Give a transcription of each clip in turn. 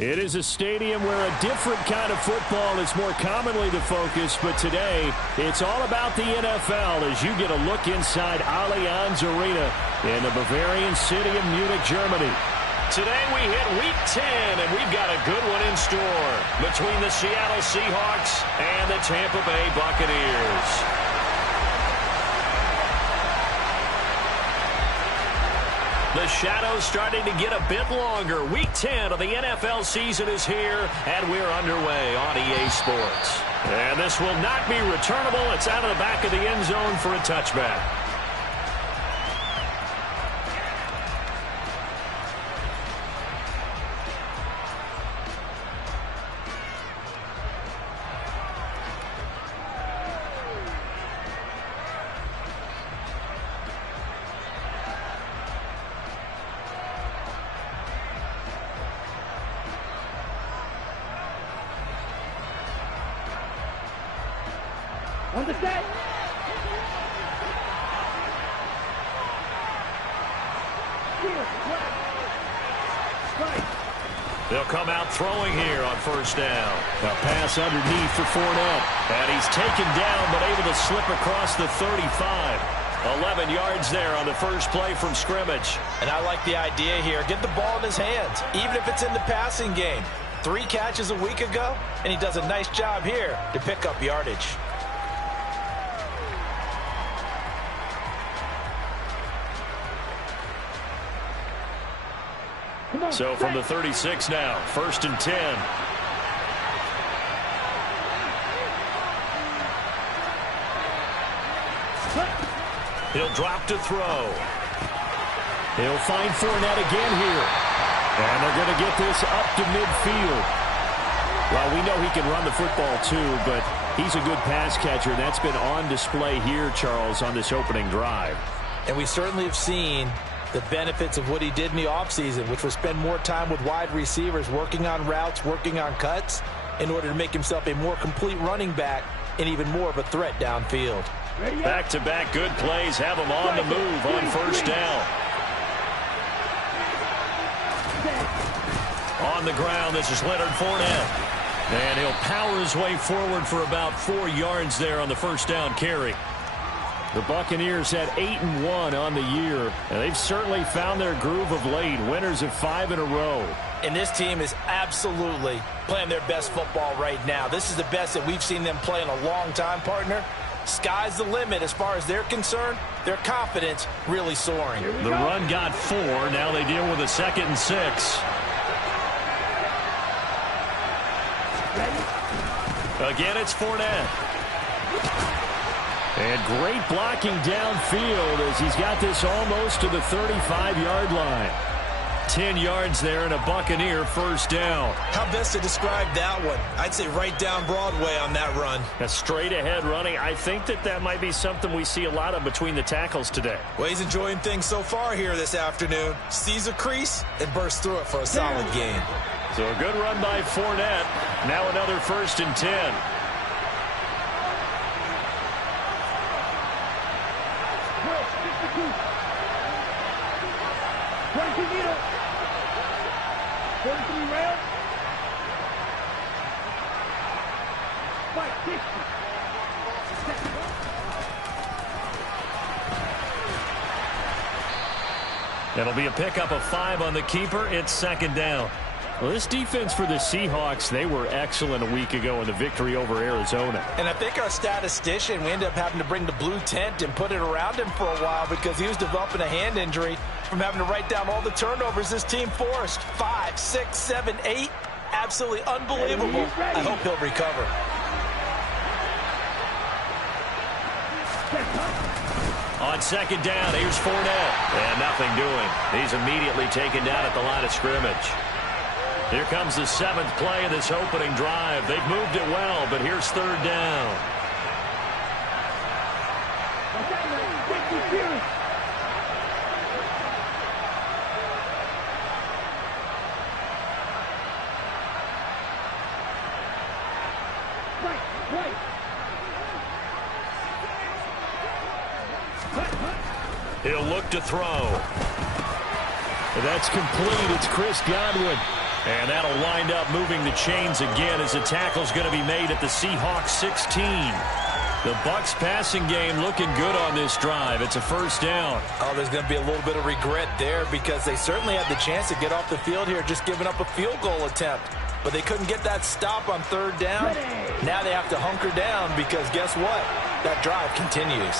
It is a stadium where a different kind of football is more commonly the focus, but today it's all about the NFL as you get a look inside Allianz Arena in the Bavarian city of Munich, Germany. Today we hit Week 10, and we've got a good one in store between the Seattle Seahawks and the Tampa Bay Buccaneers. The shadow's starting to get a bit longer. Week 10 of the NFL season is here, and we're underway on EA Sports. And this will not be returnable. It's out of the back of the end zone for a touchback. On the set. They'll come out throwing here on first down. A pass underneath for Fournette. And he's taken down but able to slip across the 35. 11 yards there on the first play from scrimmage. And I like the idea here. Get the ball in his hands, even if it's in the passing game. 3 catches a week ago, and he does a nice job here to pick up yardage. So from the 36 now, 1st and 10. He'll drop to throw. He'll find Fournette again here. And they're going to get this up to midfield. Well, we know he can run the football too, but he's a good pass catcher, and that's been on display here, Charles, on this opening drive. And we certainly have seen the benefits of what he did in the offseason, which was spend more time with wide receivers, working on routes, working on cuts, in order to make himself a more complete running back and even more of a threat downfield. Back-to-back good plays have him on the move on first down. On the ground, this is Leonard Fournette. And he'll power his way forward for about 4 yards there on the first down carry. The Buccaneers had 8-1 on the year, and they've certainly found their groove of late. Winners of 5 in a row. And this team is absolutely playing their best football right now. This is the best that we've seen them play in a long time, partner. Sky's the limit as far as they're concerned. Their confidence really soaring. The run got 4. Now they deal with a 2nd and 6. Again, it's Fournette. And great blocking downfield as he's got this almost to the 35-yard line. 10 yards there and a Buccaneer first down. How best to describe that one? I'd say right down Broadway on that run. A straight ahead running. I think that might be something we see a lot of between the tackles today. Well, he's enjoying things so far here this afternoon. Sees a crease and bursts through it for a solid gain. So a good run by Fournette. Now another 1st and 10. It'll be a pickup of 5 on the keeper. It's 2nd down. Well, this defense for the Seahawks, they were excellent a week ago in the victory over Arizona. And I think our statistician, we ended up having to bring the blue tent and put it around him for a while because he was developing a hand injury from having to write down all the turnovers this team forced. 5, 6, 7, 8. Absolutely unbelievable. I hope he'll recover. On 2nd down, here's Fournette. And nothing doing. He's immediately taken down at the line of scrimmage. Here comes the 7th play of this opening drive. They've moved it well, but here's 3rd down. He'll look to throw. That's complete. It's Chris Godwin. And that'll wind up moving the chains again as the tackle's going to be made at the Seahawks 16. The Bucs passing game looking good on this drive. It's a first down. Oh, there's going to be a little bit of regret there because they certainly had the chance to get off the field here, just giving up a field goal attempt. But they couldn't get that stop on third down. Now they have to hunker down because guess what? That drive continues.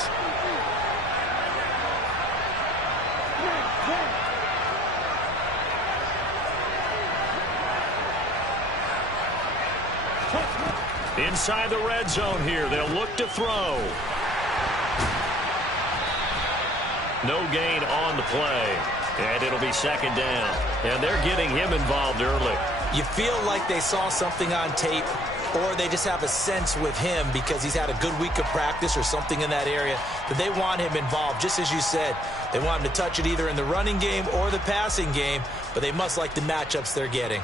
Inside the red zone here, they'll look to throw. No gain on the play, and it'll be second down. And they're getting him involved early. You feel like they saw something on tape, or they just have a sense with him because he's had a good week of practice or something in that area that they want him involved. Just as you said, they want him to touch it either in the running game or the passing game, but they must like the matchups they're getting.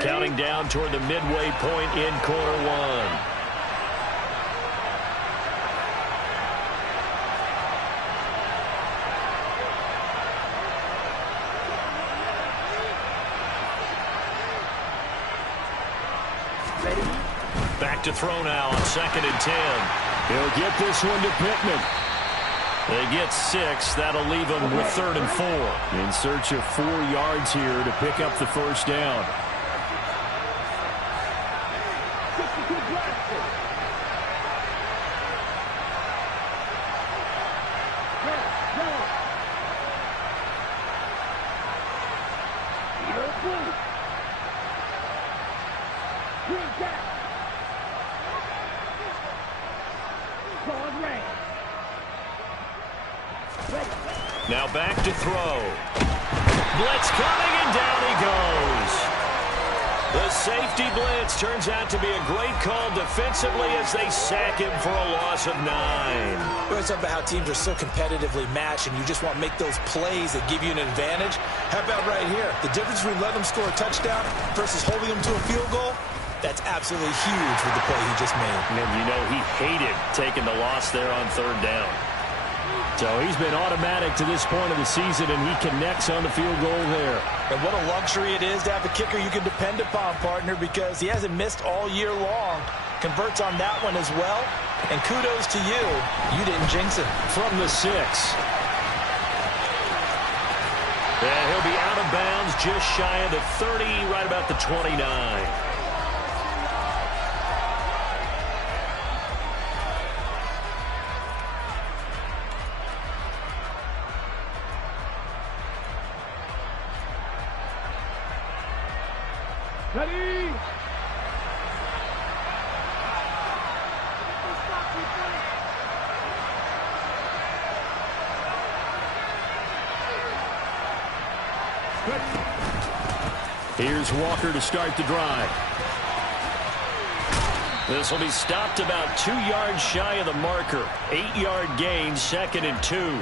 Counting down toward the midway point in quarter one. Back to throw now on 2nd and 10. He'll get this one to Pittman. They get 6. That'll leave them with 3rd and 4. In search of 4 yards here to pick up the first down. Now back to throw. Blitz coming, and down he goes. The safety blitz turns out to be a great call defensively as they sack him for a loss of 9. We're talking about how teams are so competitively matched, and you just want to make those plays that give you an advantage. How about right here? The difference between letting them score a touchdown versus holding them to a field goal, that's absolutely huge with the play he just made. And you know he hated taking the loss there on 3rd down. So he's been automatic to this point of the season, and he connects on the field goal there. And what a luxury it is to have a kicker you can depend upon, partner, because he hasn't missed all year long. Converts on that one as well. And kudos to you. You didn't jinx it. From the 6. And he'll be out of bounds just shy of the 30, right about the 29. Ready? Here's Walker to start the drive. This will be stopped about 2 yards shy of the marker. 8-yard gain, 2nd and 2.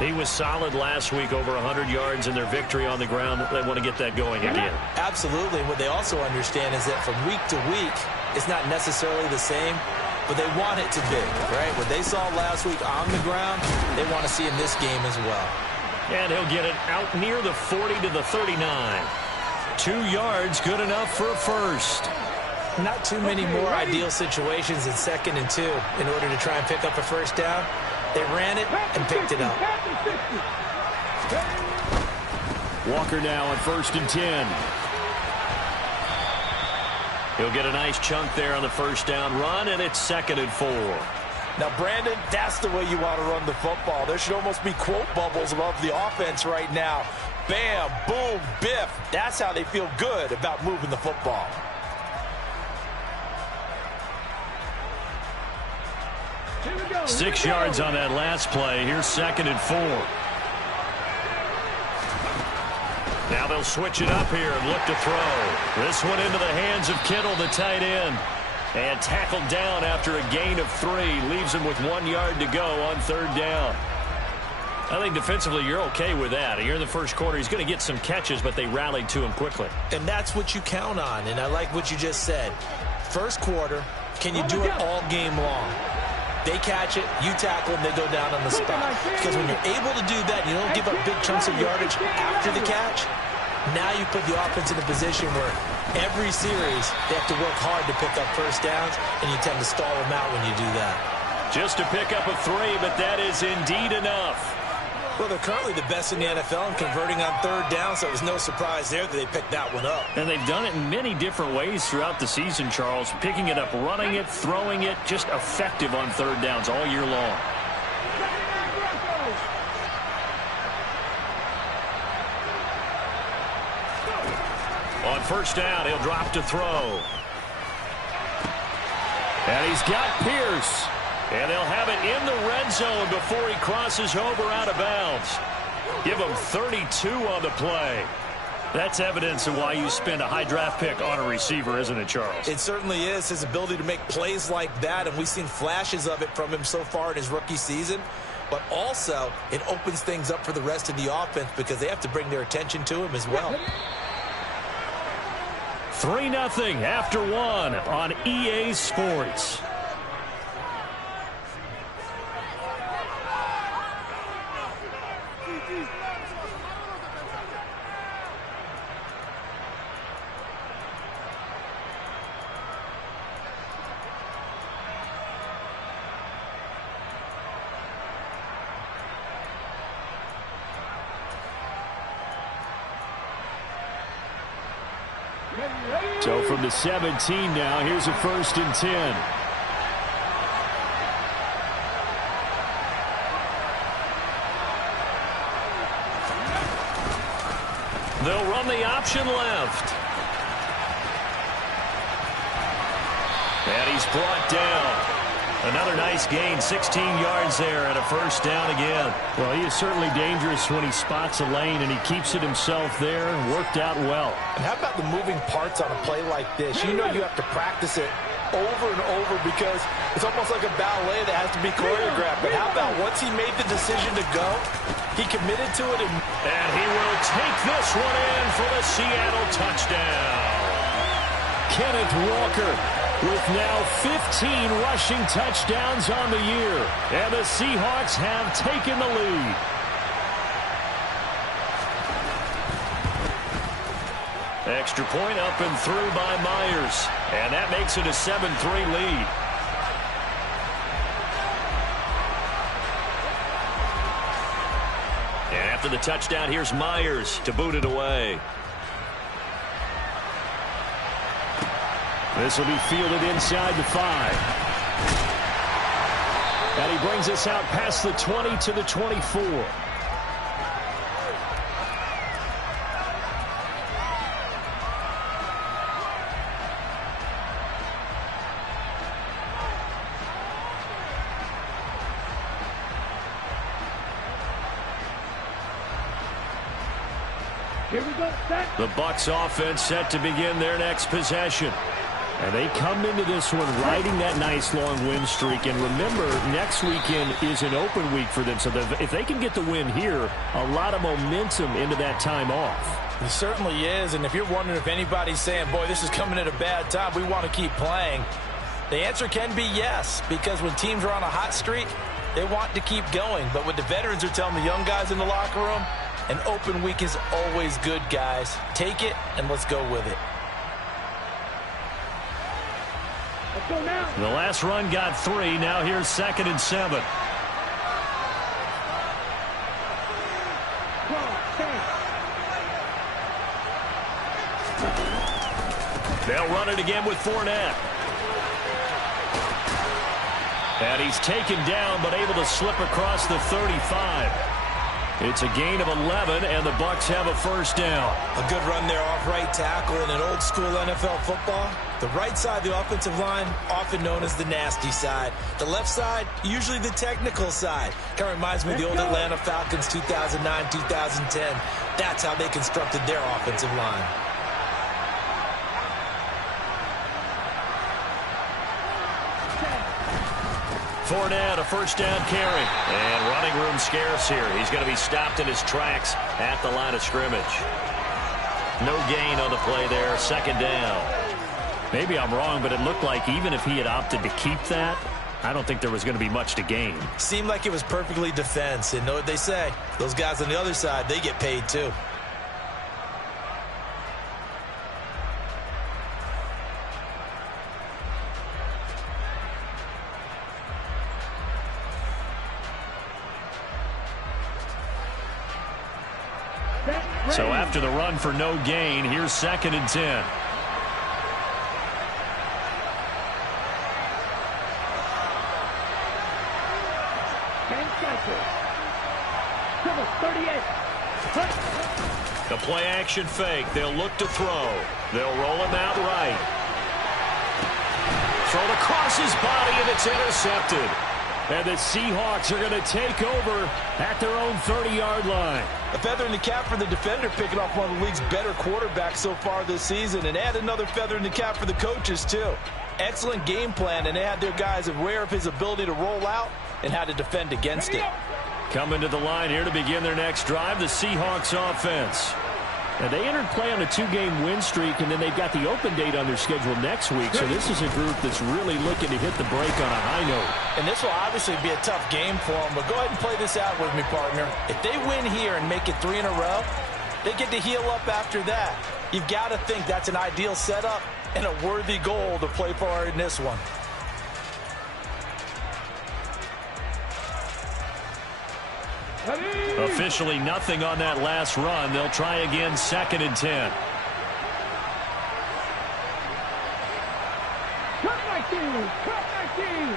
He was solid last week, over 100 yards in their victory on the ground. They want to get that going again. Absolutely. What they also understand is that from week to week, it's not necessarily the same, but they want it to be, right? What they saw last week on the ground, they want to see in this game as well. And he'll get it out near the 40 to the 39. 2 yards, good enough for a first. Not too many more ideal situations in 2nd and 2 in order to try and pick up a first down. They ran it and picked it up. Walker now on 1st and 10. He'll get a nice chunk there on the first down run, and it's 2nd and 4. Now, Brandon, that's the way you want to run the football. There should almost be quote bubbles above the offense right now. Bam, boom, biff. That's how they feel good about moving the football. Here we go. 6 yards on that last play. Here's 2nd and 4. Now they'll switch it up here and look to throw. This one into the hands of Kittle, the tight end. And tackled down after a gain of 3. Leaves him with 1 yard to go on 3rd down. I think defensively you're okay with that. Here in the first quarter, he's going to get some catches, but they rallied to him quickly. And that's what you count on, and I like what you just said. First quarter, can you do it all game long? They catch it, you tackle, and they go down on the spot. Because when you're able to do that, you don't give up big chunks of yardage after the catch, now you put the offense in a position where every series they have to work hard to pick up first downs, and you tend to stall them out when you do that. Just to pick up a 3, but that is indeed enough. Well, they're currently the best in the NFL in converting on third down, so it was no surprise there that they picked that one up. And they've done it in many different ways throughout the season, Charles. Picking it up, running it, throwing it, just effective on third downs all year long. On first down, he'll drop to throw. And he's got Pierce. And they'll have it in the red zone before he crosses over out of bounds. Give him 32 on the play. That's evidence of why you spend a high draft pick on a receiver, isn't it, Charles? It certainly is. His ability to make plays like that, and we've seen flashes of it from him so far in his rookie season. But also, it opens things up for the rest of the offense because they have to bring their attention to him as well. 3-0 after 1 on EA Sports. So from the 17 now, here's a 1st and 10. They'll run the option left. And he's brought down. Another nice gain, 16 yards there and a 1st down again. Well, he is certainly dangerous when he spots a lane, and he keeps it himself there and worked out well. And how about the moving parts on a play like this? You know you have to practice it over and over because it's almost like a ballet that has to be choreographed. But how about once he made the decision to go, he committed to it. And he will take this one in for the Seattle touchdown. Kenneth Walker with now 15 rushing touchdowns on the year. And the Seahawks have taken the lead. Extra point up and through by Myers. And that makes it a 7-3 lead. And after the touchdown, here's Myers to boot it away. This will be fielded inside the 5. And he brings us out past the 20 to the 24. Here we go, set. The Bucs offense set to begin their next possession. And they come into this one riding that nice long win streak. And remember, next weekend is an open week for them. So if they can get the win here, a lot of momentum into that time off. It certainly is. And if you're wondering if anybody's saying, boy, this is coming at a bad time, we want to keep playing, the answer can be yes. Because when teams are on a hot streak, they want to keep going. But what the veterans are telling the young guys in the locker room, an open week is always good, guys. Take it and let's go with it. Let's go now. The last run got 3. Now here's 2nd and 7. They'll run it again with Fournette. And he's taken down but able to slip across the 35. It's a gain of 11, and the Bucs have a 1st down. A good run there off right tackle in an old-school NFL football. The right side of the offensive line, often known as the nasty side. The left side, usually the technical side. Kind of reminds me of the old Atlanta Falcons 2009, 2010. That's how they constructed their offensive line. Fournette, a 1st down carry. And running room scarce here. He's going to be stopped in his tracks at the line of scrimmage. No gain on the play there. 2nd down. Maybe I'm wrong, but it looked like even if he had opted to keep that, I don't think there was going to be much to gain. Seemed like it was perfectly defense. And know what they say? Those guys on the other side, they get paid too. So after the run for no gain, here's 2nd and 10. The play action fake. They'll look to throw. They'll roll him out right. Thrown across his body, and it's intercepted. And the Seahawks are going to take over at their own 30-yard line. A feather in the cap for the defender, picking off one of the league's better quarterbacks so far this season. And add another feather in the cap for the coaches, too. Excellent game plan, and they had their guys aware of his ability to roll out and how to defend against it. Coming to the line here to begin their next drive, the Seahawks offense. Now, they entered play on a 2-game win streak, and then they've got the open date on their schedule next week. So this is a group that's really looking to hit the break on a high note. And this will obviously be a tough game for them, but go ahead and play this out with me, partner. If they win here and make it 3 in a row, they get to heal up after that. You've got to think that's an ideal setup and a worthy goal to play for in this one. Officially nothing on that last run. They'll try again, 2nd and 10. Cut my team! Cut my team!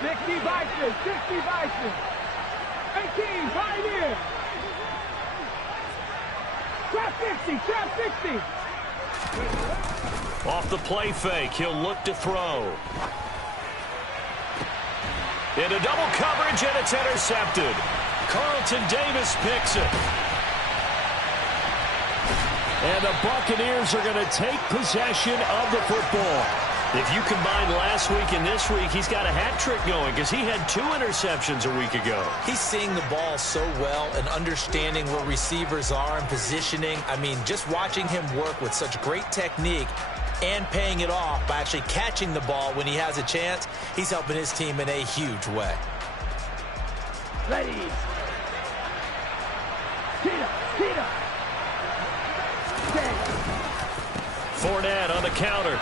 60 vices! 60 vices! 18, pioneer! Trap 60! Trap 60! Off the play fake, he'll look to throw. Into double coverage, and it's intercepted. Carlton Davis picks it. And the Buccaneers are going to take possession of the football. If you combine last week and this week, he's got a hat trick going because he had 2 interceptions a week ago. He's seeing the ball so well and understanding where receivers are and positioning. I mean, just watching him work with such great technique and paying it off by actually catching the ball when he has a chance, he's helping his team in a huge way. Ready. Tita. Fournette on the counter.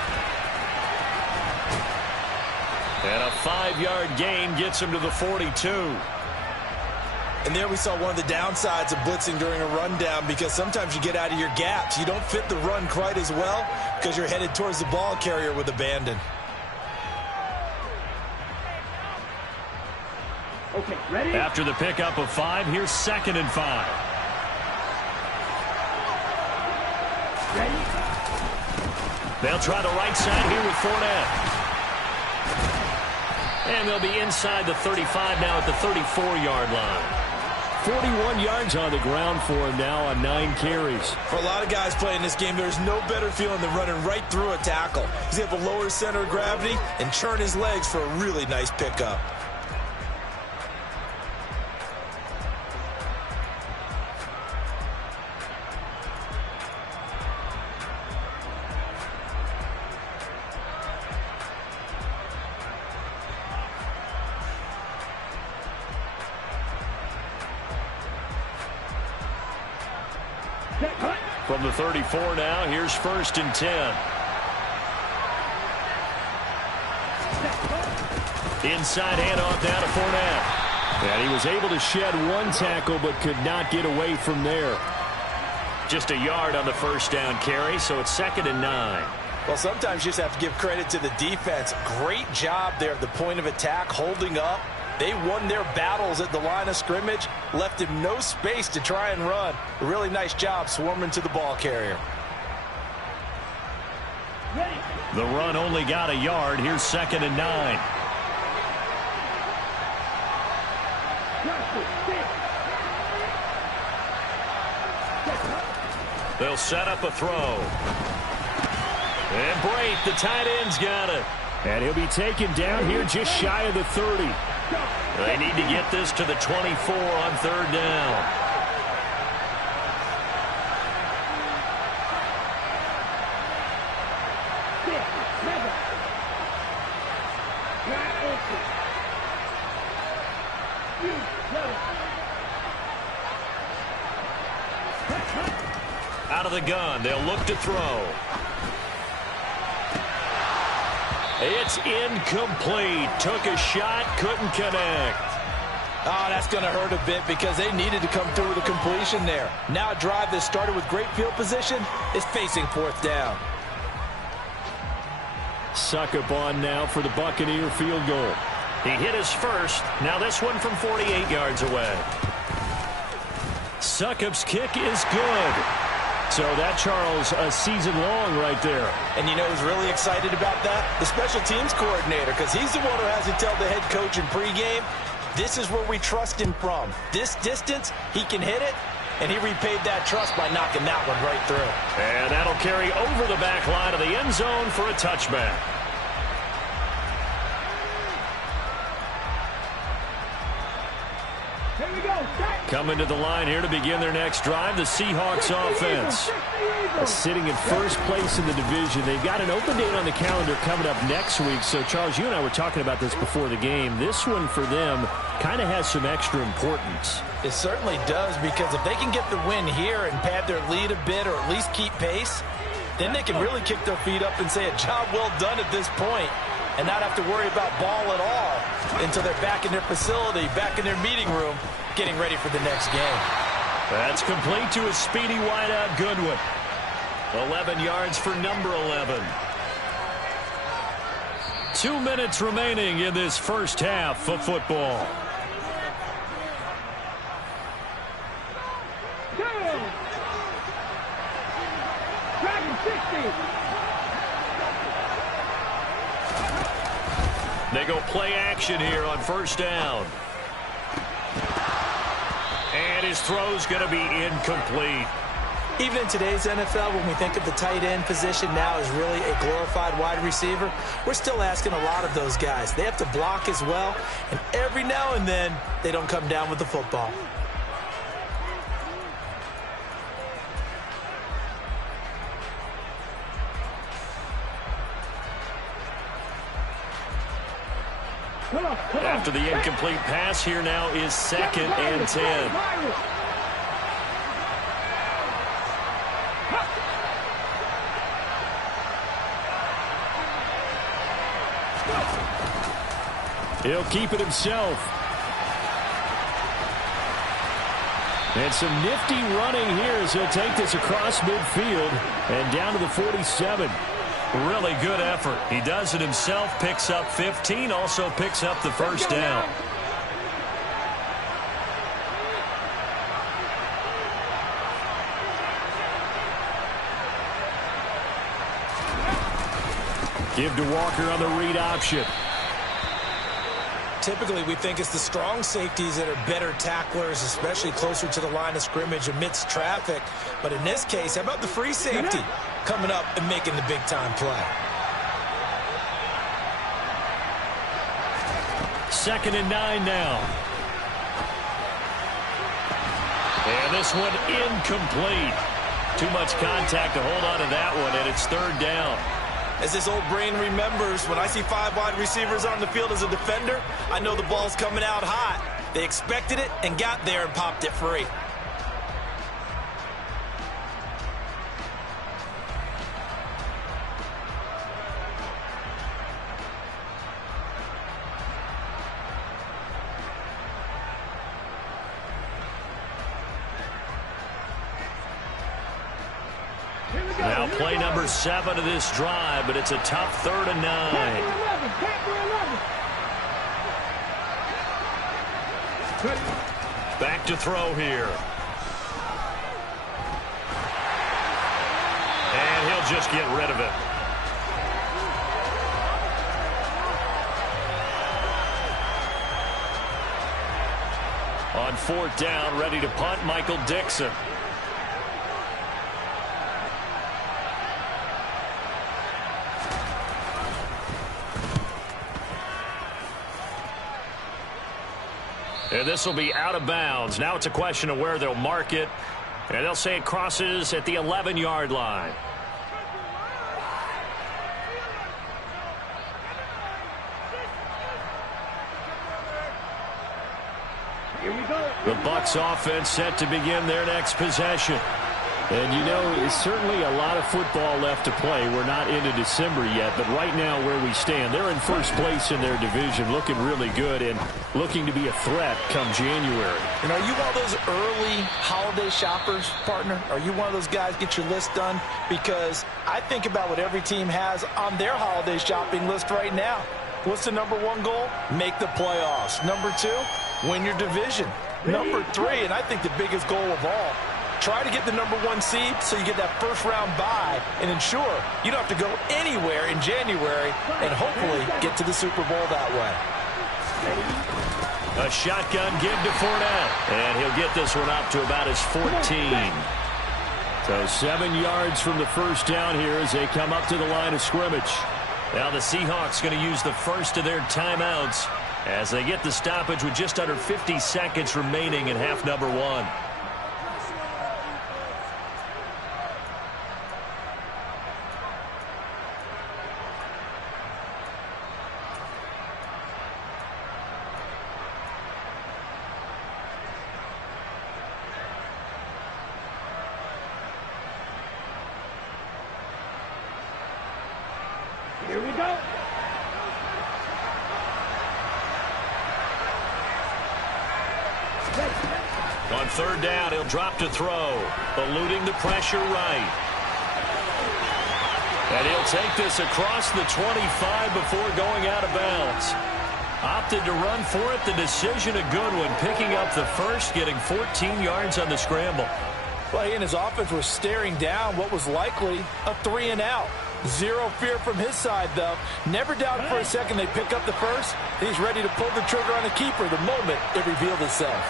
And a 5-yard gain gets him to the 42. And there we saw one of the downsides of blitzing during a rundown, because sometimes you get out of your gaps. You don't fit the run quite as well because you're headed towards the ball carrier with abandon. Okay, ready? After the pickup of 5, here's 2nd and 5. Ready? They'll try the right side here with Fournette. And they'll be inside the 35 now at the 34-yard line. 41 yards on the ground for him now on 9 carries. For a lot of guys playing this game, there's no better feeling than running right through a tackle. He's able to lower his center of gravity and churn his legs for a really nice pickup. From the 34 now, here's 1st and 10. Inside handoff down to Fournette. And he was able to shed 1 tackle but could not get away from there. Just a yard on the 1st down carry, so it's 2nd and 9. Well, sometimes you just have to give credit to the defense. Great job there at the point of attack, holding up. They won their battles at the line of scrimmage, left him no space to try and run. A really nice job swarming to the ball carrier. The run only got a yard. Here's 2nd and 9. They'll set up a throw. And Brait, the tight end's got it. And he'll be taken down here just shy of the 30. They need to get this to the 24 on 3rd down. Mega. Not open. You, Out of the gun, they'll look to throw. It's incomplete. Took a shot, couldn't connect. Oh, that's going to hurt a bit because they needed to come through with a completion there. Now a drive that started with great field position is facing fourth down. Succop on now for the Buccaneer field goal. He hit his first. Now this one from 48 yards away. Succop's kick is good. So that, Charles, a season long right there. And you know who's really excited about that? The special teams coordinator, because he's the one who has to tell the head coach in pregame, this is where we trust him from. This distance, he can hit it, and he repaid that trust by knocking that one right through. And that'll carry over the back line of the end zone for a touchback. Coming to the line here to begin their next drive, the Seahawks offense. Sitting in first place in the division. They've got an open date on the calendar coming up next week. So, Charles, you and I were talking about this before the game. This one for them kind of has some extra importance. It certainly does, because if they can get the win here and pad their lead a bit or at least keep pace, then they can really kick their feet up and say a job well done at this point and not have to worry about ball at all until they're back in their facility, back in their meeting room, getting ready for the next game. That's complete to a speedy wideout Goodwin. 11 yards for number 11. 2 minutes remaining in this first half of football. They go play action here on first down. And his throw's going to be incomplete. Even in today's NFL, when we think of the tight end position now as really a glorified wide receiver, we're still asking a lot of those guys. They have to block as well, and every now and then they don't come down with the football. After the incomplete pass, here now is 2nd and 10. He'll keep it himself. And some nifty running here as he'll take this across midfield and down to the 47. Really good effort. He does it himself, picks up 15, also picks up the first down. Give to Walker on the read option. Typically, we think it's the strong safeties that are better tacklers, especially closer to the line of scrimmage amidst traffic. But in this case, how about the free safety coming up and making the big-time play? 2nd and 9 now. And this one incomplete. Too much contact to hold on to that one, and it's 3rd down. As this old brain remembers, when I see 5 wide receivers on the field as a defender, I know the ball's coming out hot. They expected it and got there and popped it free. Now play number 7 of this drive, but it's a tough 3rd and 9. Back to throw here. And he'll just get rid of it. On 4th down, ready to punt, Michael Dixon. And this will be out of bounds. Now it's a question of where they'll mark it. And they'll say it crosses at the 11-yard line. Here we go. The Bucs offense set to begin their next possession. And, you know, it's certainly a lot of football left to play. We're not into December yet, but right now where we stand, they're in first place in their division, looking really good and looking to be a threat come January. And are you one of those early holiday shoppers, partner? Are you one of those guys get your list done? Because I think about what every team has on their holiday shopping list right now. What's the number one goal? Make the playoffs. Number two, win your division. Number three, and I think the biggest goal of all, try to get the number one seed so you get that first round bye and ensure you don't have to go anywhere in January and hopefully get to the Super Bowl that way. A shotgun give to Fournette, and he'll get this one up to about his 14. So 7 yards from the first down here as they come up to the line of scrimmage. Now the Seahawks going to use the first of their timeouts as they get the stoppage with just under 50 seconds remaining in half number one. Here we go. On third down, he'll drop to throw, eluding the pressure right. And he'll take this across the 25 before going out of bounds. Opted to run for it. The decision a good one, picking up the first, getting 14 yards on the scramble. Well, he and his offense were staring down what was likely a 3-and-out. Zero fear from his side, though. Never doubted for a second they pick up the first. He's ready to pull the trigger on the keeper the moment it revealed itself.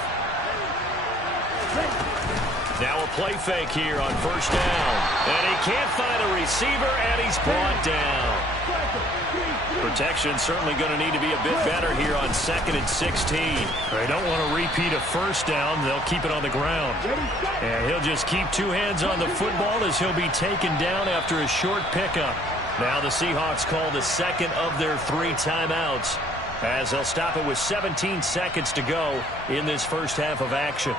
Now a play fake here on first down. And he can't find a receiver, and he's brought down. Protection certainly going to need to be a bit better here on 2nd and 16. They don't want to repeat a first down. They'll keep it on the ground. And he'll just keep two hands on the football as he'll be taken down after a short pickup. Now the Seahawks call the second of their 3 timeouts as they'll stop it with 17 seconds to go in this first half of action.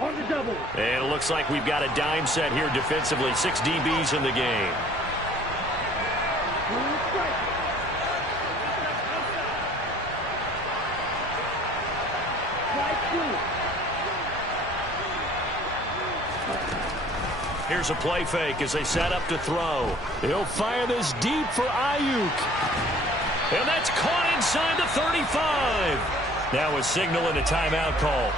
On the double. And it looks like we've got a dime set here defensively. 6 DBs in the game. Here's a play fake as they set up to throw. He'll fire this deep for Ayuk. And that's caught inside the 35. Now a signal and a timeout call,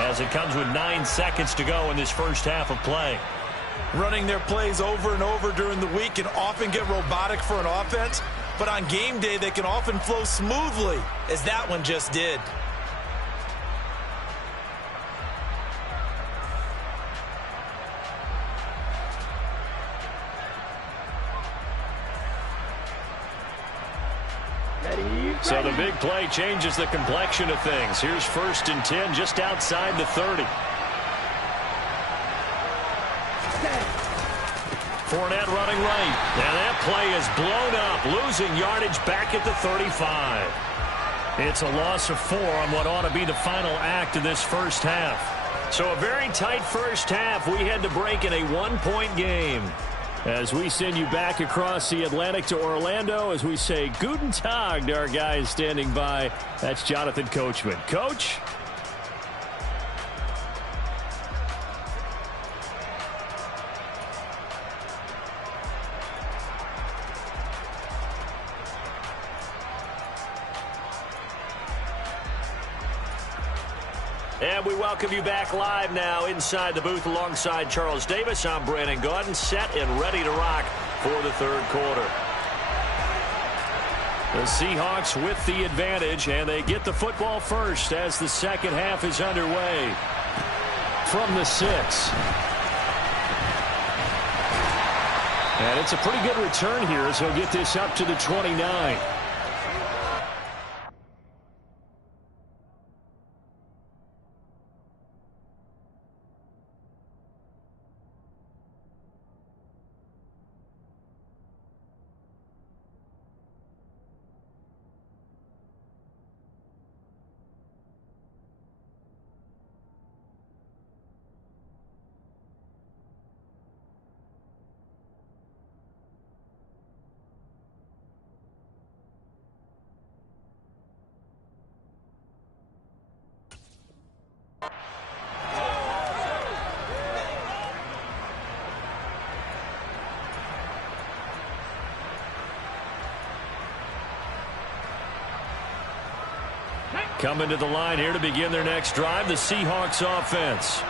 as it comes with 9 seconds to go in this first half of play. Running their plays over and over during the week can often get robotic for an offense, but on game day they can often flow smoothly, as that one just did. So the big play changes the complexion of things. Here's 1st and 10 just outside the 30. Fournette running right. And that play is blown up, losing yardage back at the 35. It's a loss of 4 on what ought to be the final act of this first half. So a very tight first half. We had to break in a 1-point game. As we send you back across the Atlantic to Orlando, as we say Guten Tag to our guys standing by. That's Jonathan Coachman. Coach? And we welcome you back live now inside the booth alongside Charles Davis. I'm Brandon Gaudin, set and ready to rock for the third quarter. The Seahawks with the advantage, and they get the football first as the second half is underway. From the 6. And it's a pretty good return here as he'll get this up to the 29. Coming to the line here to begin their next drive, the Seahawks offense.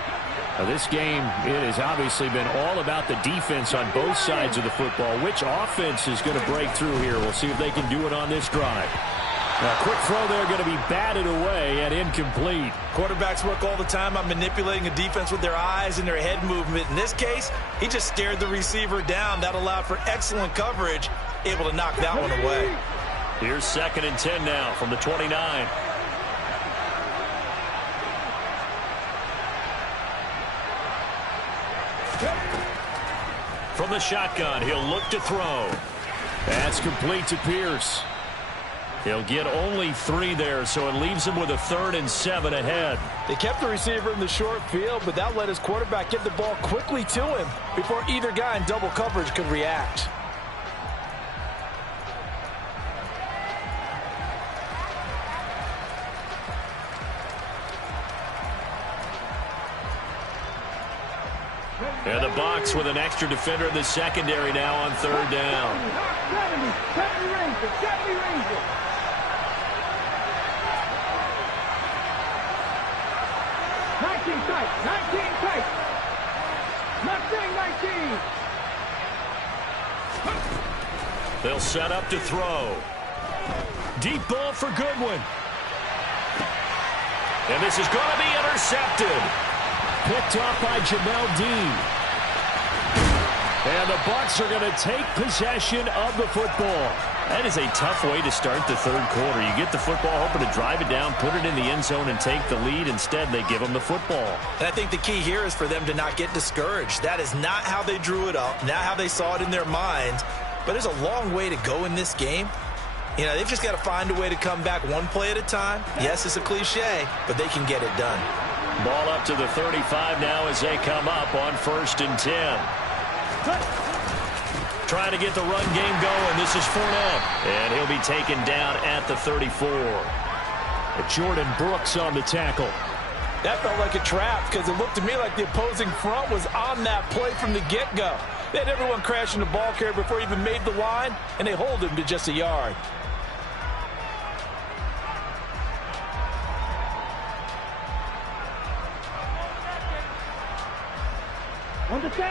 Now this game, it has obviously been all about the defense on both sides of the football. Which offense is going to break through here? We'll see if they can do it on this drive. Now, quick throw there, going to be batted away and incomplete. Quarterbacks work all the time on manipulating a defense with their eyes and their head movement. In this case, he just stared the receiver down. That allowed for excellent coverage, able to knock that one away. Here's 2nd and 10 now from the 29. From the shotgun, he'll look to throw. That's complete to Pierce. He'll get only 3 there, so it leaves him with a 3rd and 7 ahead. They kept the receiver in the short field, but that let his quarterback get the ball quickly to him before either guy in double coverage could react. And the Bucs with an extra defender in the secondary now on 3rd down. 70 Rangers, 70 Rangers. 19 tight, 19 tight. Mustang 19. They'll set up to throw. Deep ball for Goodwin. And this is going to be intercepted. Picked off by Jamel Dean. And the Bucs are going to take possession of the football. That is a tough way to start the 3rd quarter. You get the football, hoping to drive it down, put it in the end zone, and take the lead. Instead, they give them the football. And I think the key here is for them to not get discouraged. That is not how they drew it up, not how they saw it in their minds. But there's a long way to go in this game. You know, they've just got to find a way to come back one play at a time. Yes, it's a cliche, but they can get it done. Ball up to the 35 now as they come up on 1st and 10. Trying to get the run game going. This is Fournette. And he'll be taken down at the 34. Jordan Brooks on the tackle. That felt like a trap because it looked to me like the opposing front was on that play from the get-go. They had everyone crashing the ball carrier before he even made the line, and they hold him to just a yard.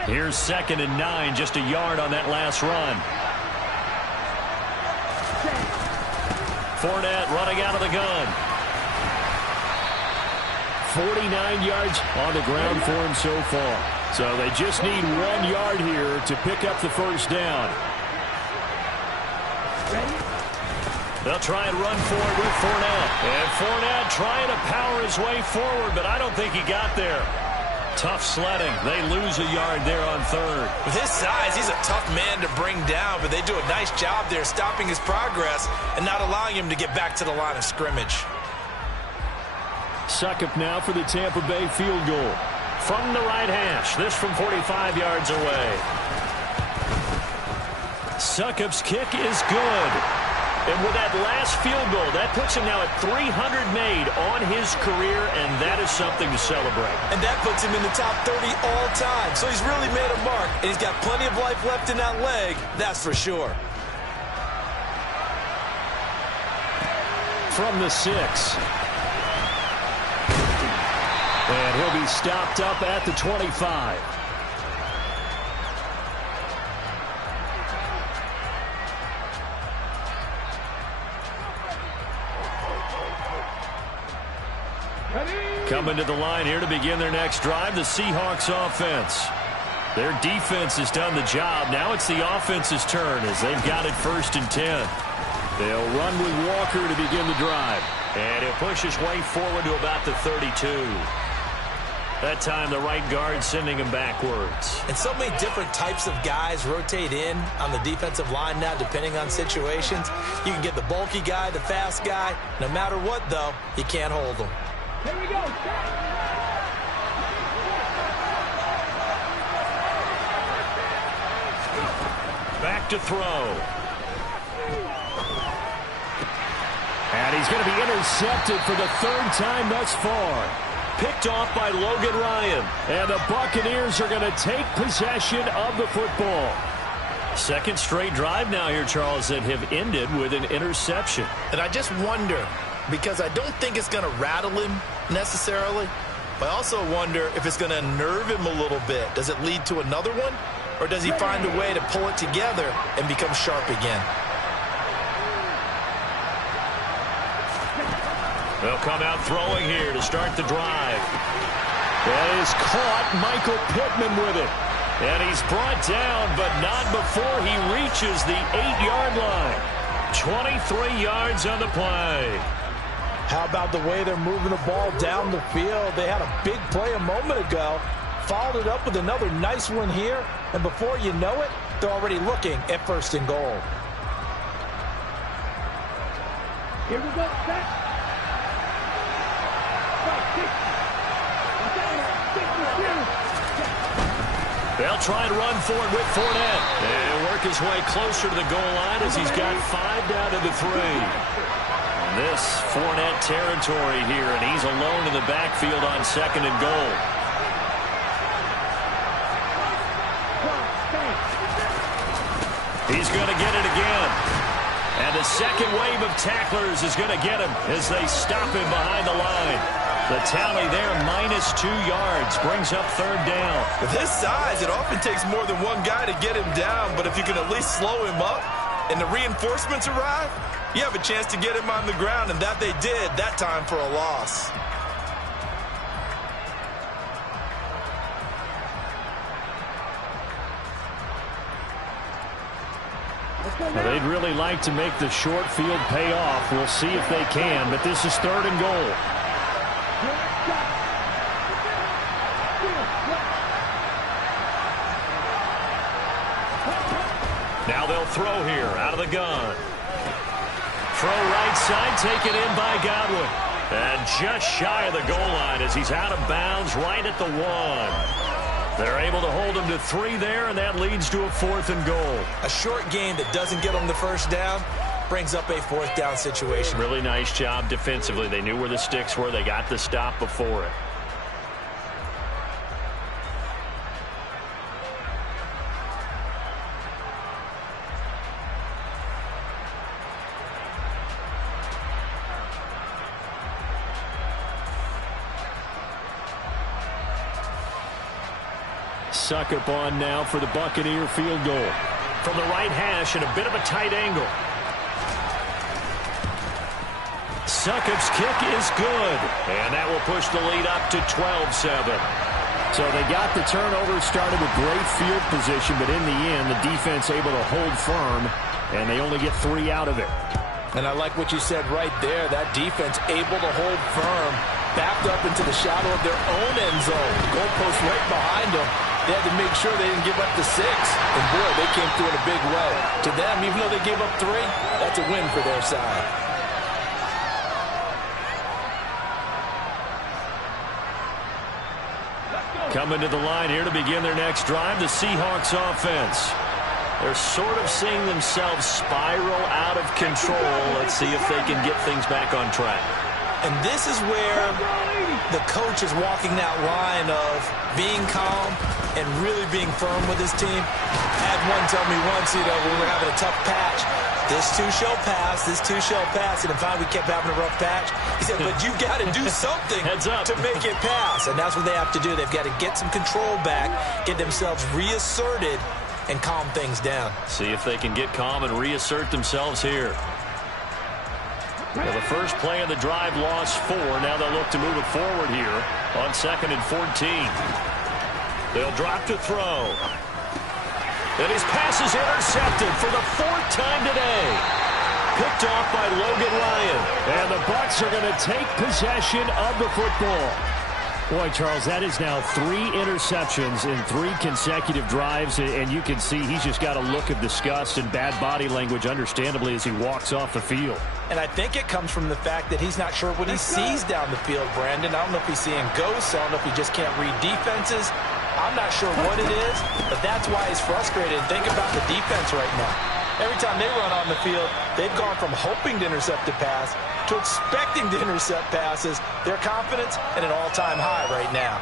Here's 2nd and 9, just a yard on that last run. Fournette running out of the gun. 49 yards on the ground for him so far. So they just need 1 yard here to pick up the 1st down. They'll try and run for it with Fournette. And Fournette trying to power his way forward, but I don't think he got there. Tough sledding. They lose a yard there on 3rd. With his size, he's a tough man to bring down, but they do a nice job there stopping his progress and not allowing him to get back to the line of scrimmage. Succop now for the Tampa Bay field goal. From the right hash. This from 45 yards away. Succop's kick is good. And with that last field goal, that puts him now at 300 made on his career, and that is something to celebrate. And that puts him in the top 30 all time. So he's really made a mark, and he's got plenty of life left in that leg, that's for sure. From the 6. And he'll be stopped up at the 25. Coming to the line here to begin their next drive, the Seahawks offense. Their defense has done the job. Now it's the offense's turn as they've got it 1st and 10. They'll run with Walker to begin the drive. And he'll push his way forward to about the 32. That time the right guard sending him backwards. And so many different types of guys rotate in on the defensive line now depending on situations. You can get the bulky guy, the fast guy. No matter what, though, you can't hold them. Here we go. Back to throw. And he's going to be intercepted for the 3rd time thus far. Picked off by Logan Ryan. And the Buccaneers are going to take possession of the football. 2nd straight drive now here, Charles, that have ended with an interception. And I just wonder, because I don't think it's going to rattle him necessarily. But I also wonder if it's going to nerve him a little bit. Does it lead to another one? Or does he find a way to pull it together and become sharp again? They'll come out throwing here to start the drive. That is caught. Michael Pittman with it. And he's brought down, but not before he reaches the 8-yard line. 23 yards on the play. How about the way they're moving the ball down the field? They had a big play a moment ago. Followed it up with another nice one here. And before you know it, they're already looking at 1st and goal. Here we go, set. They'll try and run for it with Fournette. And work his way closer to the goal line as he's got 5 down to the 3. This Fournette territory here, and he's alone in the backfield on 2nd and goal. He's going to get it again. And the second wave of tacklers is going to get him as they stop him behind the line. The tally there, -2 yards, brings up 3rd down. With his size, it often takes more than one guy to get him down, but if you can at least slow him up and the reinforcements arrive, you have a chance to get him on the ground, and that they did that time for a loss. Well, they'd really like to make the short field pay off. We'll see if they can, but this is 3rd and goal. Now they'll throw here out of the gun. Throw right side, taken in by Godwin. And just shy of the goal line as he's out of bounds right at the 1. They're able to hold him to 3 there, and that leads to a 4th and goal. A short game that doesn't get them the 1st down brings up a 4th down situation. Really nice job defensively. They knew where the sticks were. They got the stop before it. Succop on now for the Buccaneer field goal. From the right hash and a bit of a tight angle. Succop's kick is good. And that will push the lead up to 12-7. So they got the turnover, started with great field position, but in the end, the defense able to hold firm, and they only get 3 out of it. And I like what you said right there. That defense able to hold firm, backed up into the shadow of their own end zone. Goalpost right behind them. They had to make sure they didn't give up the 6. And, boy, they came through in a big way. To them, even though they gave up 3, that's a win for their side. Coming to the line here to begin their next drive, the Seahawks offense. They're sort of seeing themselves spiral out of control. Let's see if they can get things back on track. And this is where the coach is walking that line of being calm and really being firm with his team. I had one tell me once, when we were having a tough patch, this too shall pass, this too shall pass. And finally we kept having a rough patch. He said, but you've got to do something to make it pass. And that's what they have to do. They've got to get some control back, get themselves reasserted, and calm things down. See if they can get calm and reassert themselves here. Well, the first play of the drive lost 4. Now they'll look to move it forward here on 2nd and 14. They'll drop to throw. And his pass is intercepted for the 4th time today. Picked off by Logan Ryan. And the Bucs are going to take possession of the football. Boy, Charles, that is now 3 interceptions in 3 consecutive drives, and you can see he's just got a look of disgust and bad body language, understandably, as he walks off the field. And I think it comes from the fact that he's not sure what he sees down the field, Brandon. I don't know if he's seeing ghosts. I don't know if he just can't read defenses. I'm not sure what it is, but that's why he's frustrated. And think about the defense right now. Every time they run on the field, they've gone from hoping to intercept a pass to expecting to intercept passes. Their confidence at an all-time high right now.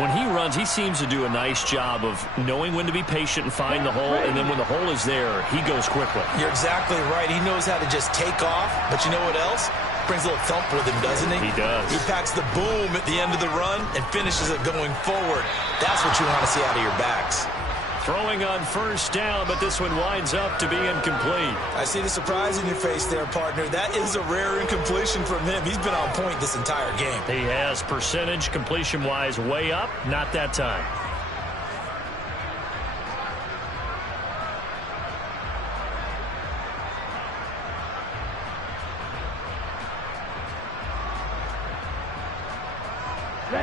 When he runs, he seems to do a nice job of knowing when to be patient and find the hole, and then when the hole is there, he goes quickly. You're exactly right. He knows how to just take off, but you know what else? Brings a little thump with him, doesn't he? He does. He packs the boom at the end of the run and finishes it going forward. That's what you want to see out of your backs. Throwing on first down, but this one winds up to be incomplete. I see the surprise in your face there, partner. That is a rare incompletion from him. He's been on point this entire game. He has percentage completion-wise way up, not that time.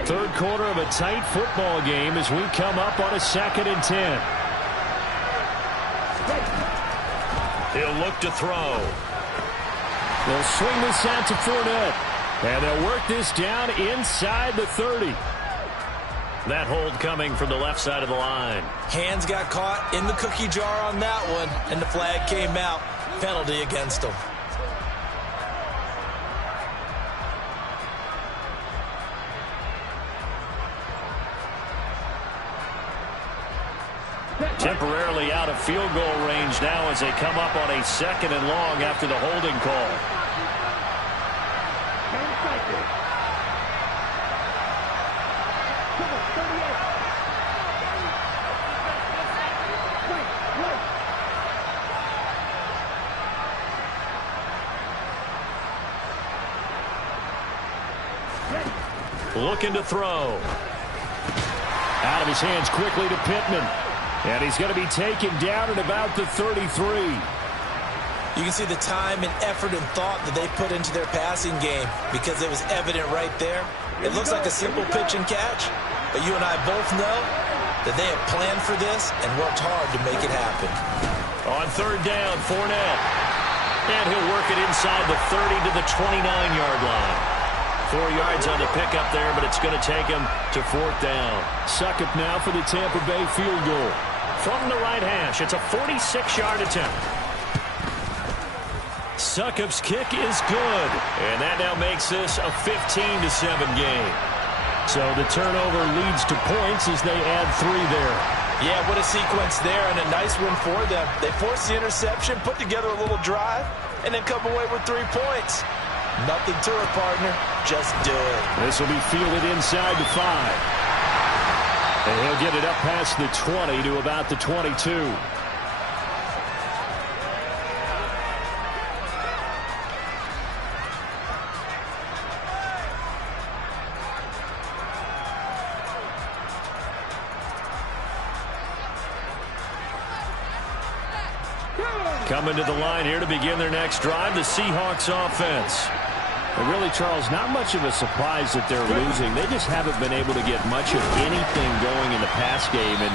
Third quarter of a tight football game as we come up on a 2nd and 10. He'll look to throw. They'll swing this out to Fournette. And they'll work this down inside the 30. That hold coming from the left side of the line. Hands got caught in the cookie jar on that one, and the flag came out. Penalty against him. Temporarily out of field goal range now as they come up on a 2nd and long after the holding call. Looking to throw. Out of his hands quickly to Pittman. And he's going to be taken down at about the 33. You can see the time and effort and thought that they put into their passing game because it was evident right there. It looks like a simple pitch and catch, but you and I both know that they have planned for this and worked hard to make it happen. On 3rd down, Fournette. And he'll work it inside the 30 to the 29-yard line. 4 yards on the pickup there, but it's going to take him to 4th down. Succop now for the Tampa Bay field goal. From the right hash, it's a 46-yard attempt. Succop's kick is good, and that now makes this a 15-7 game. So the turnover leads to points as they add 3 there. Yeah, what a sequence there, and a nice win for them. They forced the interception, put together a little drive, and then come away with 3 points. Nothing to it, partner. Just do it. This will be fielded inside the 5. And he'll get it up past the 20 to about the 22. Coming to the line here to begin their next drive, the Seahawks offense. And really, Charles, not much of a surprise that they're losing. They just haven't been able to get much of anything going in the pass game. And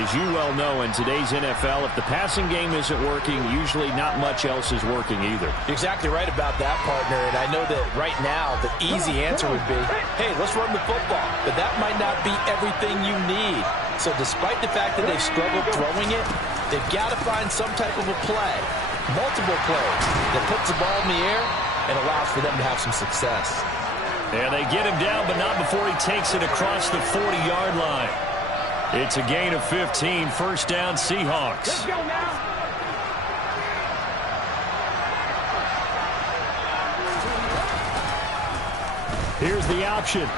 as you well know, in today's NFL, if the passing game isn't working, usually not much else is working either. You're exactly right about that, partner. And I know that right now the easy answer would be, hey, let's run the football. But that might not be everything you need. So despite the fact that they've struggled throwing it, they've got to find some type of a play, multiple plays, that puts the ball in the air and allows for them to have some success. And they get him down, but not before he takes it across the 40-yard line. It's a gain of 15, 1st down Seahawks. Let's go now. Here's the option.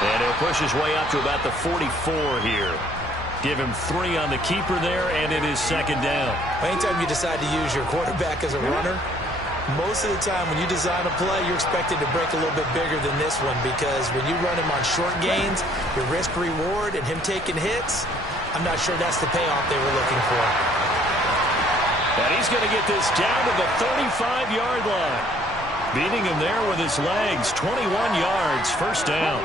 And he'll push his way up to about the 44 here. Give him 3 on the keeper there, and it is 2nd down. Anytime you decide to use your quarterback as a runner, most of the time when you design a play, you're expected to break a little bit bigger than this one because when you run him on short gains, your risk-reward and him taking hits, I'm not sure that's the payoff they were looking for. And he's going to get this down to the 35-yard line. Beating him there with his legs, 21 yards, 1st down.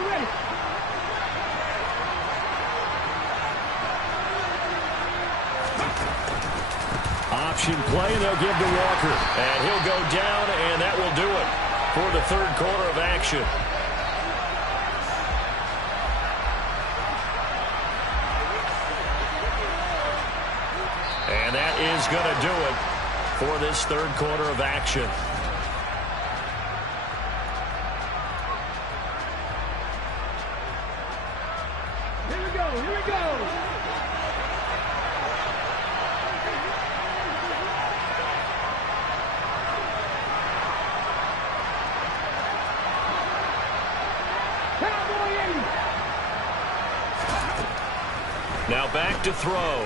Option play, and they'll give to Walker. And he'll go down, and that will do it for the 3rd quarter of action. And that is going to do it for this 3rd quarter of action. Here we go, here we go. to throw.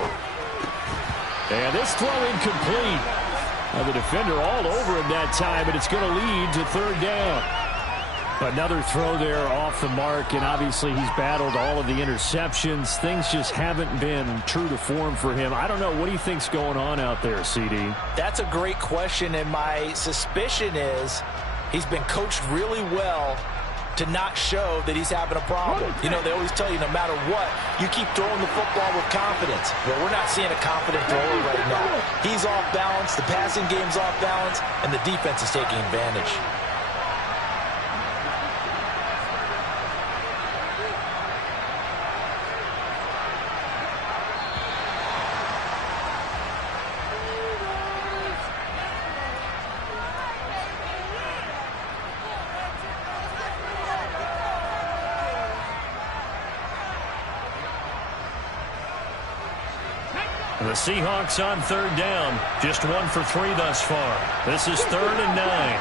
And this throw incomplete. Now the defender all over him that time, and it's going to lead to third down. Another throw there off the mark, and obviously he's battled all of the interceptions. Things just haven't been true to form for him. I don't know. What do you think's going on out there, CD? That's a great question, and my suspicion is he's been coached really well to not show that he's having a problem. You know, they always tell you no matter what, you keep throwing the football with confidence. Well, we're not seeing a confident thrower right now. He's off balance, the passing game's off balance, and the defense is taking advantage. The Seahawks on third down. Just 1 for 3 thus far. This is 3rd and 9.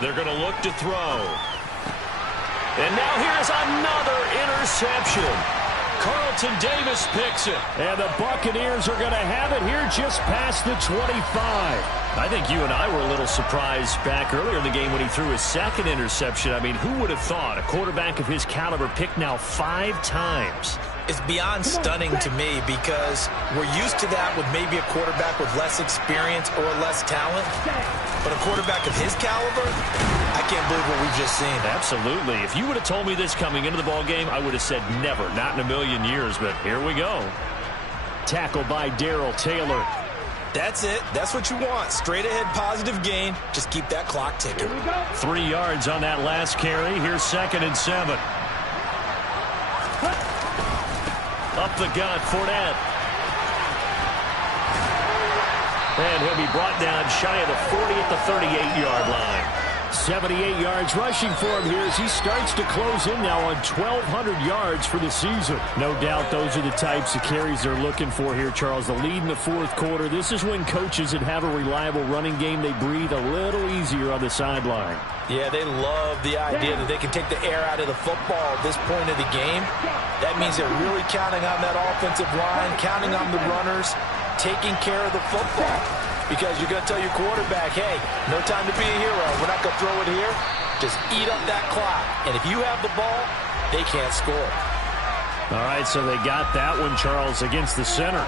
They're going to look to throw. And now here's another interception. Carlton Davis picks it. And the Buccaneers are going to have it here just past the 25. I think you and I were a little surprised back earlier in the game when he threw his second interception. I mean, who would have thought a quarterback of his caliber picked now 5 times? It's beyond stunning to me because we're used to that with maybe a quarterback with less experience or less talent. But a quarterback of his caliber, I can't believe what we've just seen. Absolutely. If you would have told me this coming into the ball game, I would have said never, not in a million years. But here we go. Tackle by Darrell Taylor. That's it. That's what you want. Straight ahead positive gain. Just keep that clock ticking. 3 yards on that last carry. Here's 2nd and 7. Up the gut, Fournette. And he'll be brought down shy of the 40 at the 38-yard line. 78 yards rushing for him here as he starts to close in now on 1,200 yards for the season. No doubt those are the types of carries they're looking for here, Charles. The lead in the 4th quarter. This is when coaches that have a reliable running game, they breathe a little easier on the sideline. Yeah, they love the idea that they can take the air out of the football at this point of the game. That means they're really counting on that offensive line, counting on the runners, taking care of the football. Because you're going to tell your quarterback, hey, no time to be a hero. We're not going to throw it here. Just eat up that clock. And if you have the ball, they can't score. All right, so they got that one, Charles, against the center.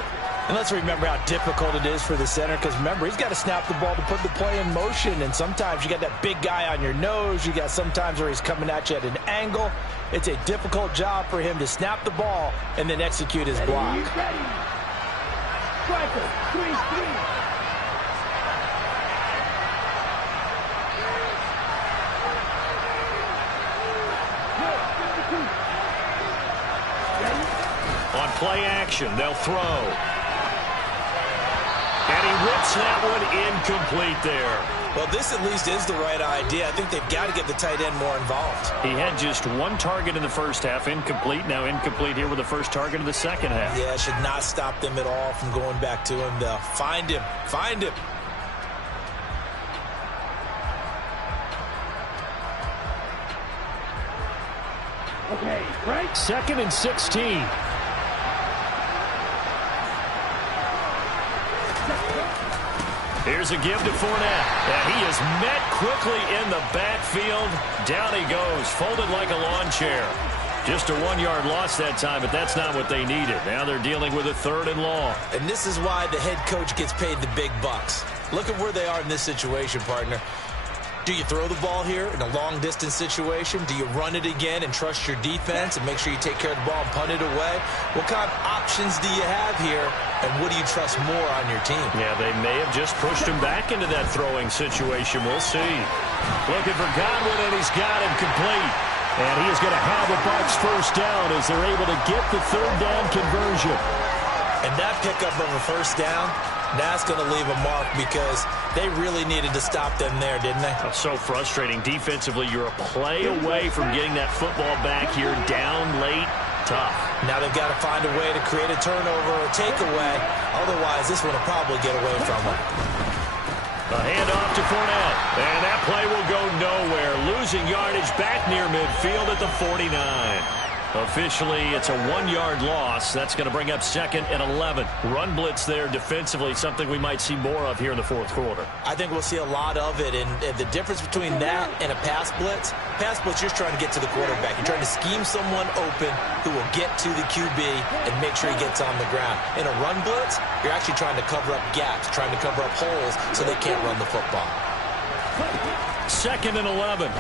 And let's remember how difficult it is for the center, because remember, he's got to snap the ball to put the play in motion, and sometimes you got that big guy on your nose. You got sometimes where he's coming at you at an angle. It's a difficult job for him to snap the ball and then execute his block. Striker, 3-3. On play action, they'll throw. And he rips that one incomplete there. Well, this at least is the right idea. I think they've got to get the tight end more involved. He had just 1 target in the first half, incomplete. Now incomplete here with the first target of the second half. Yeah, it should not stop them at all from going back to him. They'll find him. Find him. Okay, right. 2nd and 16. Here's a give to Fournette. And he is met quickly in the backfield. Down he goes, folded like a lawn chair. Just a 1-yard loss that time, but that's not what they needed. Now they're dealing with a 3rd and long. And this is why the head coach gets paid the big bucks. Look at where they are in this situation, partner. Do you throw the ball here in a long-distance situation? Do you run it again and trust your defense and make sure you take care of the ball and punt it away? What kind of options do you have here, and what do you trust more on your team? Yeah, they may have just pushed him back into that throwing situation. We'll see. Looking for Godwin, and he's got him complete. And he is going to have the Bucs first down as they're able to get the 3rd down conversion. And that pickup of a first down, that's going to leave a mark because they really needed to stop them there, didn't they? That's so frustrating. Defensively, you're a play away from getting that football back here down late. Tough. Now they've got to find a way to create a turnover or takeaway. Otherwise, this one will probably get away from them. A handoff to Fournette. And that play will go nowhere. Losing yardage back near midfield at the 49. Officially, it's a 1-yard loss. That's going to bring up 2nd and 11. Run blitz there defensively, something we might see more of here in the fourth quarter. I think we'll see a lot of it. And the difference between that and a pass blitz, you're trying to get to the quarterback. You're trying to scheme someone open who will get to the QB and make sure he gets on the ground. In a run blitz, you're actually trying to cover up gaps, trying to cover up holes so they can't run the football. 2nd and 11.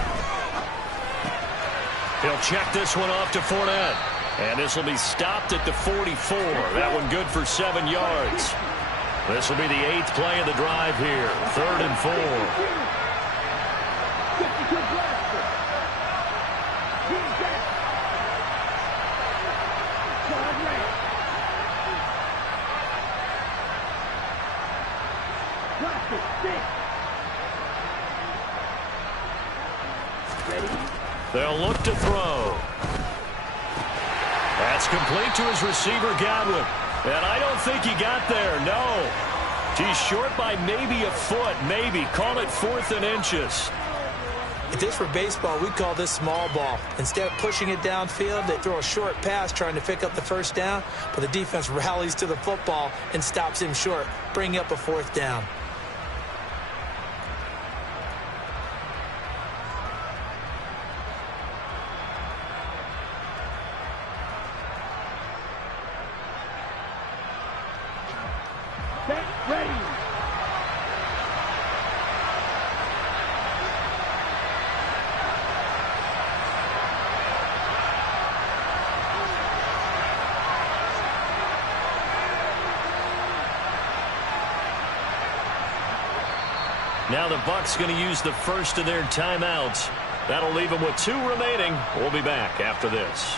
He'll check this one off to Fournette. And this will be stopped at the 44. That one good for 7 yards. This will be the 8th play of the drive here. 3rd and 4. They'll look to throw. That's complete to his receiver, Godwin. And I don't think he got there, no. He's short by maybe a foot, maybe. Call it 4th and inches. If this were baseball, we'd call this small ball. Instead of pushing it downfield, they throw a short pass trying to pick up the 1st down, but the defense rallies to the football and stops him short, bringing up a 4th down. Now the Bucs going to use the first of their timeouts. That'll leave them with 2 remaining. We'll be back after this.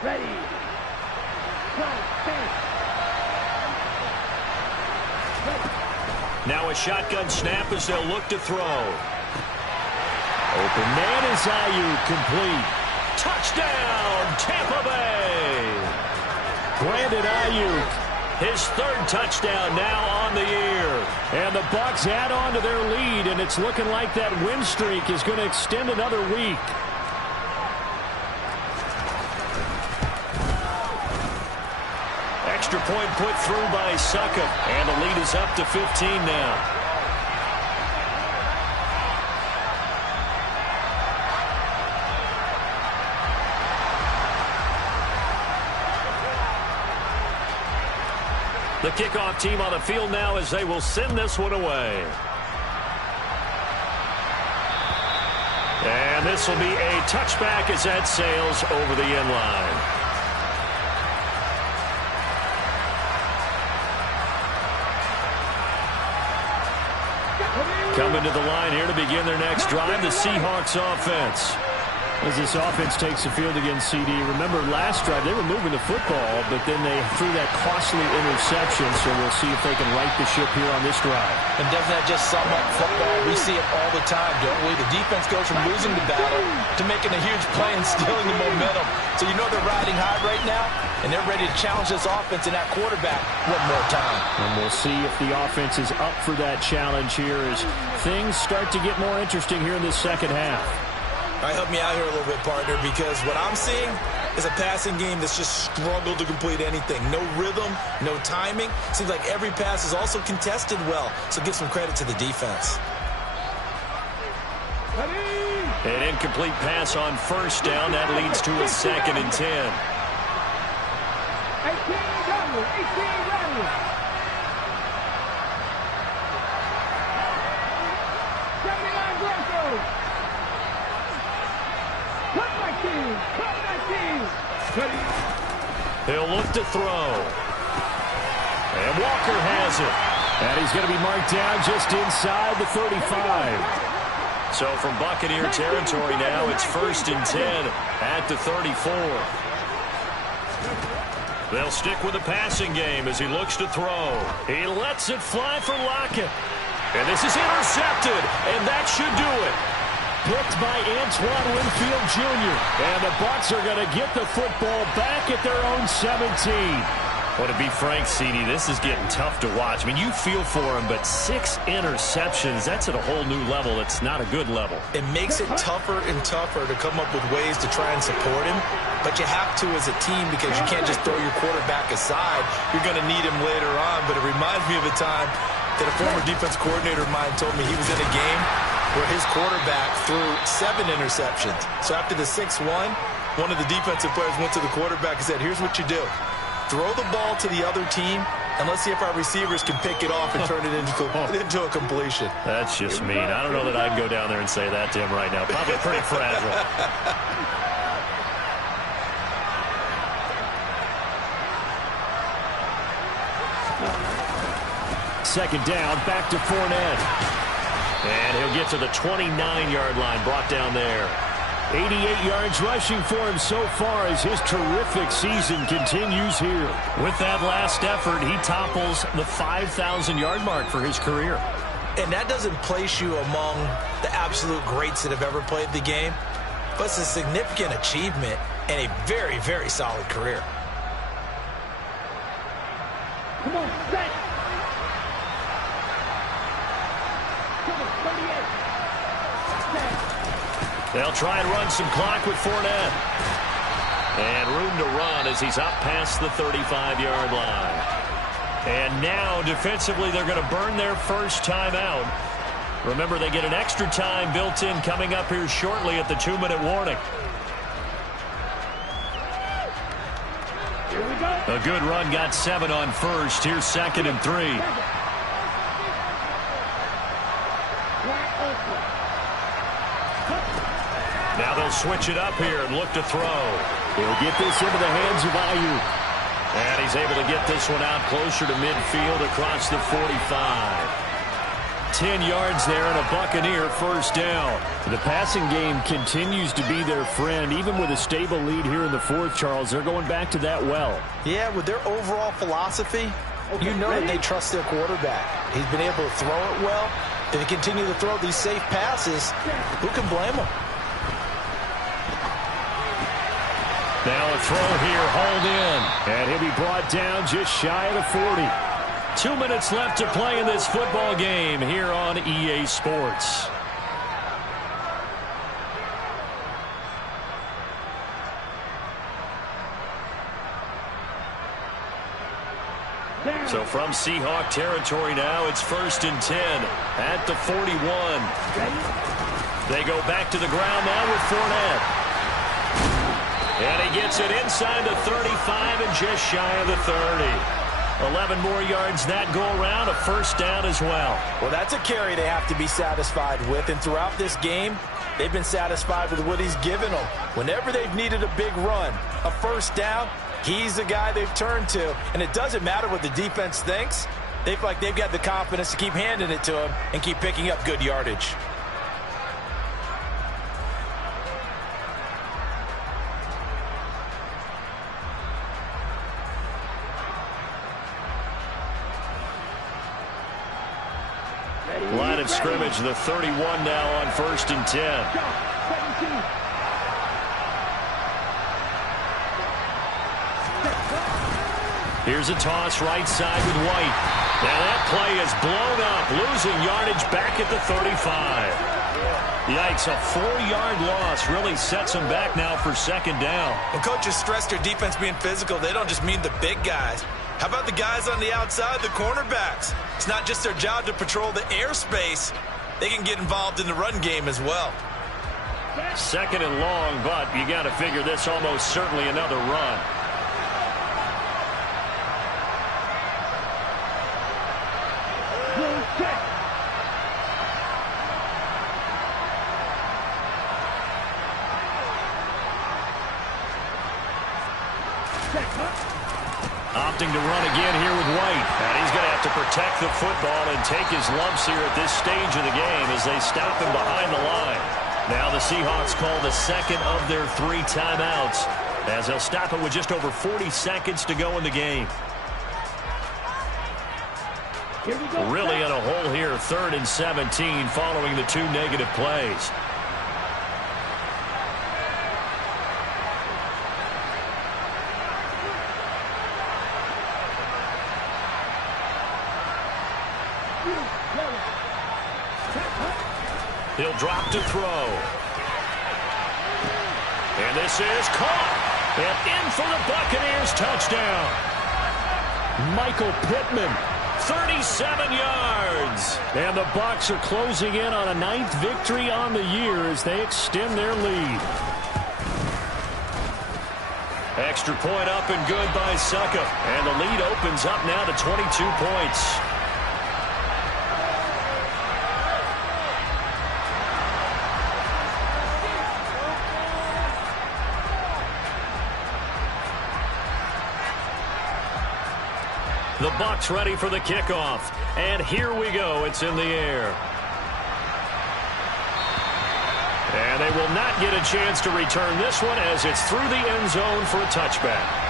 Ready. Now a shotgun snap as they'll look to throw. Open man is Ayuk, complete. Touchdown, Tampa Bay. Brandon Ayuk, his 3rd touchdown now on the year. And the Bucs add on to their lead, and it's looking like that win streak is going to extend another week. Extra point put through by Suckup, and the lead is up to 15 now. The kickoff team on the field now as they will send this one away. And this will be a touchback as that sails over the end line. Coming to the line here to begin their next drive, the Seahawks offense. As this offense takes the field against CD, remember last drive they were moving the football, but then they threw that costly interception, so we'll see if they can right the ship here on this drive. And doesn't that just sum up football? We see it all the time, don't we? The defense goes from losing the battle to making a huge play and stealing the momentum. So you know they're riding high right now, and they're ready to challenge this offense and that quarterback one more time. And we'll see if the offense is up for that challenge here as things start to get more interesting here in this second half. All right, help me out here a little bit, partner, because what I'm seeing is a passing game that's just struggled to complete anything. No rhythm, no timing. Seems like every pass is also contested well, so give some credit to the defense. An incomplete pass on first down. That leads to a 2nd and 10. 18 He'll look to throw. And Walker has it. And he's going to be marked down just inside the 35. So from Buccaneer territory now, it's 1st and 10 at the 34. They'll stick with the passing game as he looks to throw. He lets it fly for Lockett. And this is intercepted, and that should do it. Picked by Antoine Winfield Jr. And the Bucs are going to get the football back at their own 17. Well, to be frank, CD, this is getting tough to watch. I mean, you feel for him, but 6 interceptions, that's at a whole new level. It's not a good level. It makes it tougher and tougher to come up with ways to try and support him. But you have to as a team because you can't just throw your quarterback aside. You're going to need him later on. But it reminds me of a time that a former defense coordinator of mine told me he was in a game where his quarterback threw 7 interceptions. So after the 6-1, one of the defensive players went to the quarterback and said, here's what you do. Throw the ball to the other team, and let's see if our receivers can pick it off and turn it into a completion. That's just mean. I don't know that I'd go down there and say that to him right now. Probably pretty fragile. Second down, back to Fournette. And he'll get to the 29-yard line, brought down there. 88 yards rushing for him so far as his terrific season continues here. With that last effort, he topples the 5,000-yard mark for his career. And that doesn't place you among the absolute greats that have ever played the game, but it's a significant achievement and a very, very solid career. Come on, set. They'll try and run some clock with Fournette. And room to run as he's up past the 35-yard line. And now, defensively, they're going to burn their first timeout. Remember, they get an extra time built in coming up here shortly at the 2-minute warning. Here we go. A good run got 7 on first. Here's 2nd and 3. Now they'll switch it up here and look to throw. He'll get this into the hands of Ayuk. And he's able to get this one out closer to midfield across the 45. 10 yards there and a Buccaneer first down. The passing game continues to be their friend. Even with a stable lead here in the fourth, Charles, they're going back to that well. Yeah, with their overall philosophy, you know that they trust their quarterback. He's been able to throw it well. If they continue to throw these safe passes, who can blame them? Now a throw here, hauled in. And he'll be brought down just shy of the 40. 2 minutes left to play in this football game here on EA Sports. So from Seahawk territory now, it's 1st and 10 at the 41. They go back to the ground now with Fournette. And he gets it inside the 35 and just shy of the 30. 11 more yards that go around, a first down as well. Well, that's a carry they have to be satisfied with. And throughout this game, they've been satisfied with what he's given them. Whenever they've needed a big run, a first down, he's the guy they've turned to. And it doesn't matter what the defense thinks. They feel like they've got the confidence to keep handing it to him and keep picking up good yardage. line of scrimmage, the 31 now on 1st and 10. Here's a toss right side with White. Now that play is blown up, losing yardage back at the 35. Yikes, a 4-yard loss really sets them back now for 2nd down. When coaches stress their defense being physical, they don't just mean the big guys. How about the guys on the outside, the cornerbacks? It's not just their job to patrol the airspace. They can get involved in the run game as well. 2nd and long, but you got to figure this almost certainly another run. Opting to run again here with White. And he's going to have to protect the football and take his lumps here at this stage of the game as they stop him behind the line. Now the Seahawks call the 2nd of their 3 timeouts as they'll stop it with just over 40 seconds to go in the game. Really in a hole here, 3rd and 17 following the 2 negative plays. He'll drop to throw. And this is caught. And in for the Buccaneers touchdown. Michael Pittman, 37 yards. And the Bucs are closing in on a 9th victory on the year as they extend their lead. Extra point up and good by Succa. And the lead opens up now to 22 points. The Bucs ready for the kickoff. And here we go. It's in the air. And they will not get a chance to return this one as it's through the end zone for a touchback.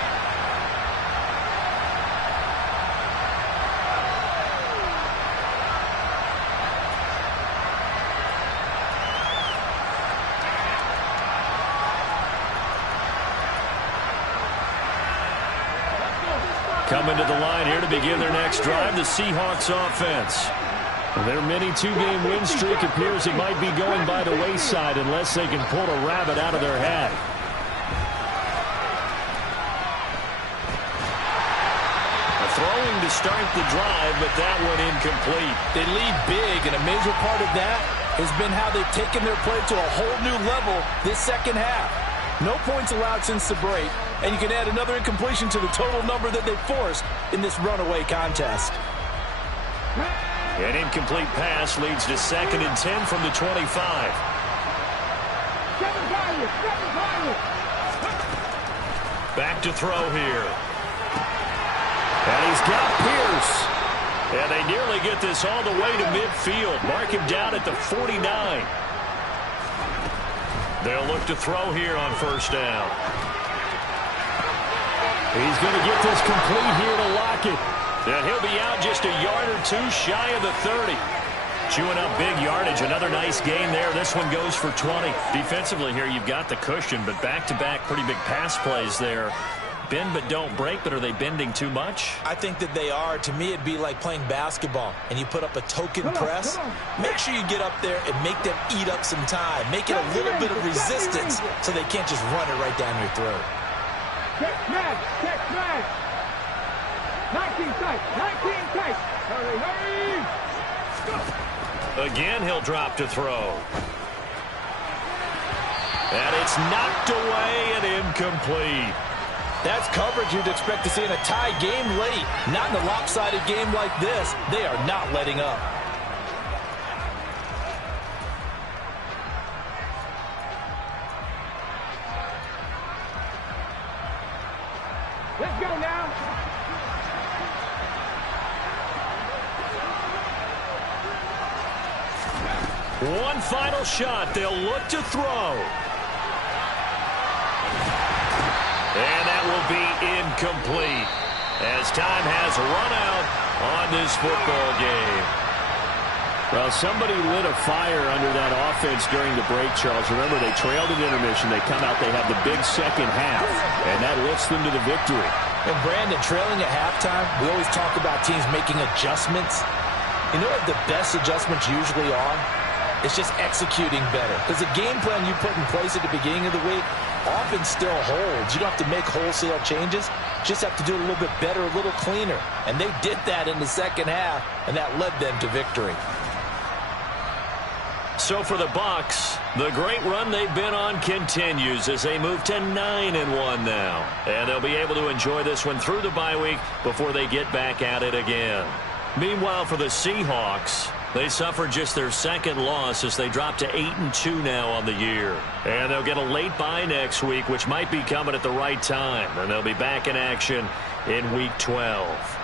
Coming to the line here to begin their next drive, the Seahawks offense. Their mini 2-game win streak appears it might be going by the wayside unless they can pull a rabbit out of their hat. A throwing to start the drive, but that one incomplete. They lead big, and a major part of that has been how they've taken their play to a whole new level this 2nd half. No points allowed since the break, and you can add another incompletion to the total number that they forced in this runaway contest. An incomplete pass leads to 2nd and 10 from the 25. Back to throw here. And he's got Pierce. And they nearly get this all the way to midfield. Mark him down at the 49. They'll look to throw here on 1st down. He's going to get this complete here to lock it. And he'll be out just a yard or 2 shy of the 30. Chewing up big yardage. Another nice gain there. This one goes for 20. Defensively here, you've got the cushion, but back-to-back pretty big pass plays there. Bend but don't break, but are they bending too much? I think that they are. To me, it'd be like playing basketball, and you put up a token press. Make sure you get up there and make them eat up some time. Make it a little bit of resistance so they can't just run it right down your throat. Check flag. 19 tight. Hurry. Again, he'll drop to throw. And it's knocked away and incomplete. That's coverage you'd expect to see in a tie game late. Not in a lopsided game like this. They are not letting up. Let's go now. One final shot. They'll look to throw. And that will be incomplete as time has run out on this football game. Well, somebody lit a fire under that offense during the break, Charles. Remember, they trailed at intermission. They come out, they have the big second half, and that lifts them to the victory. And Brandon, trailing at halftime, we always talk about teams making adjustments. You know what the best adjustments usually are? It's just executing better. Because the game plan you put in place at the beginning of the week often still holds. You don't have to make wholesale changes. You just have to do it a little bit better, a little cleaner. And they did that in the second half, and that led them to victory. So for the Bucs, the great run they've been on continues as they move to 9-1 now. And they'll be able to enjoy this one through the bye week before they get back at it again. Meanwhile, for the Seahawks, they suffered just their second loss as they drop to 8-2 now on the year. And they'll get a late bye next week, which might be coming at the right time. And they'll be back in action in Week 12.